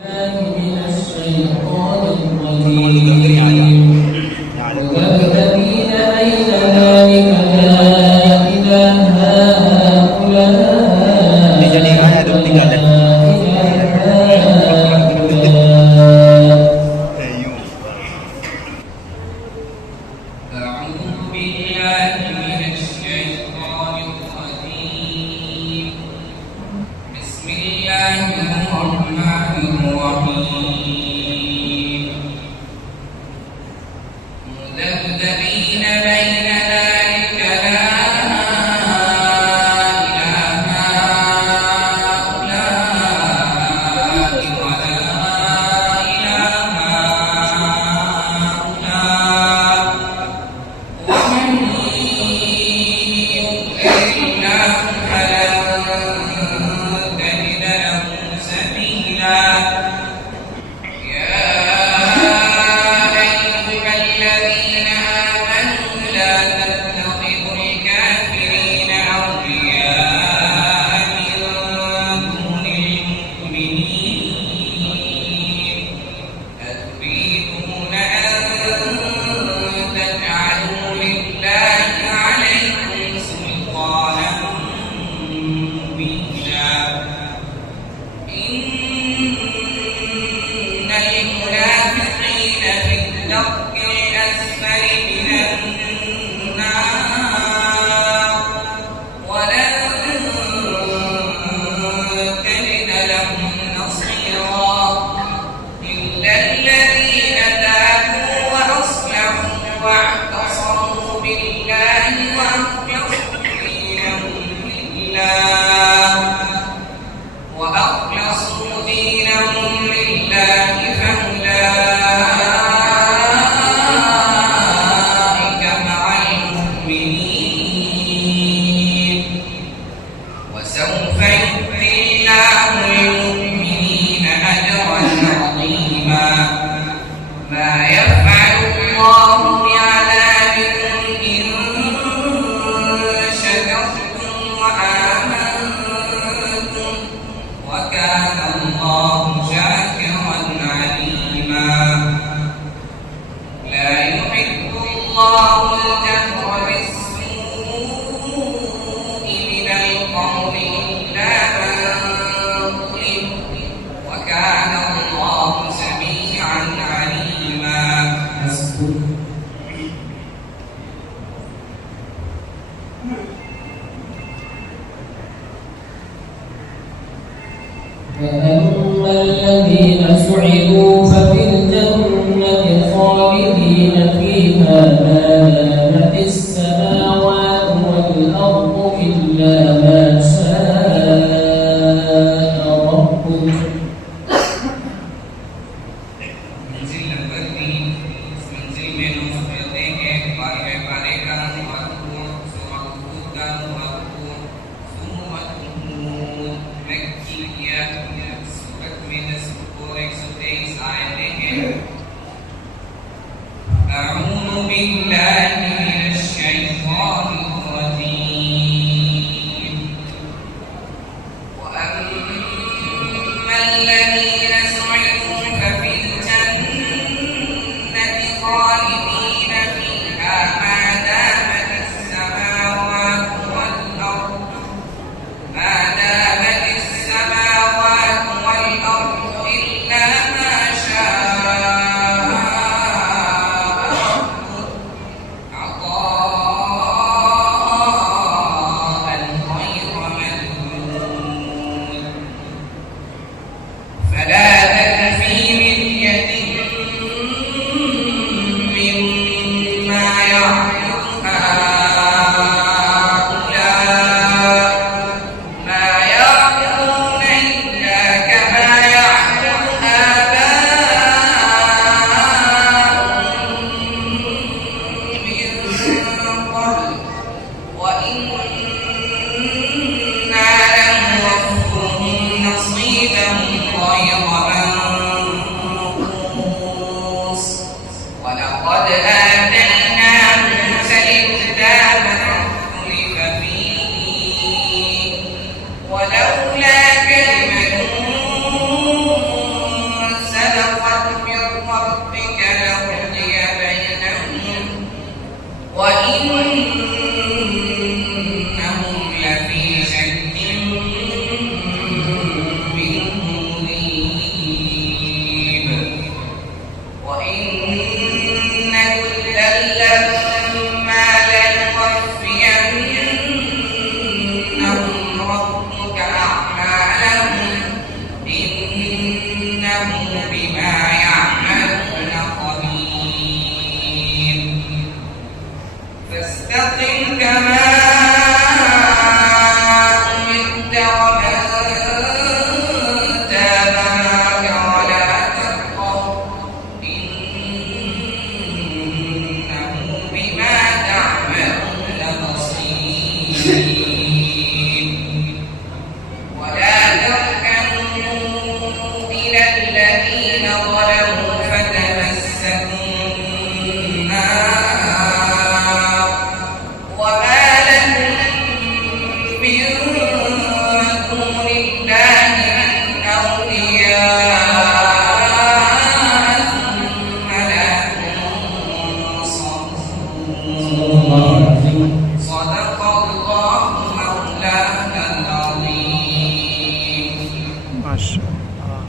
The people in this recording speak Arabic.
من الشيطان الرجيم مذبذبين بين ذلك لا إله هؤلاء مذبذبين بين ذلك لا إله هؤلاء ولا إله هؤلاء ومن يضلل الله فلن تجد له سبيلا المنافقين في الدرك الأسفل من النار ولن تجد لهم نصيرا إلا الذين تابوا وأصلحوا واعتصموا بالله وأخلصوا دينهم لله فأولئك مع المؤمنين وسوف يؤتي الله المؤمنين أجرا عظيما ما يفعل الله بعذابكم إن شكرتم وآمنتم وكان الله شاكرا عليما لا يحب الله الجهر بالسوء من القول إلا من ظلم وكان الله سميعا عليما فأما الذين سعدوا ففي الجنة خالدين فيها ما دامت السماوات والأرض إلا ما شاء ربك منزل नंबर 3 इस मंजिल में लोग रहते हैं बारे का वाकु सुवाकु का वाकु सुमतु मक्किया सूरत में 123 بما يعملون خبير فاستقم كما أمرت ومن تاب معك ولا تطغوا إنه بما تعملون بصير ولا تركنوا إلى الذين ظلموا فتمسكوا النار وما لكم من دون الله من أولياء ثم لا تنصرون صدق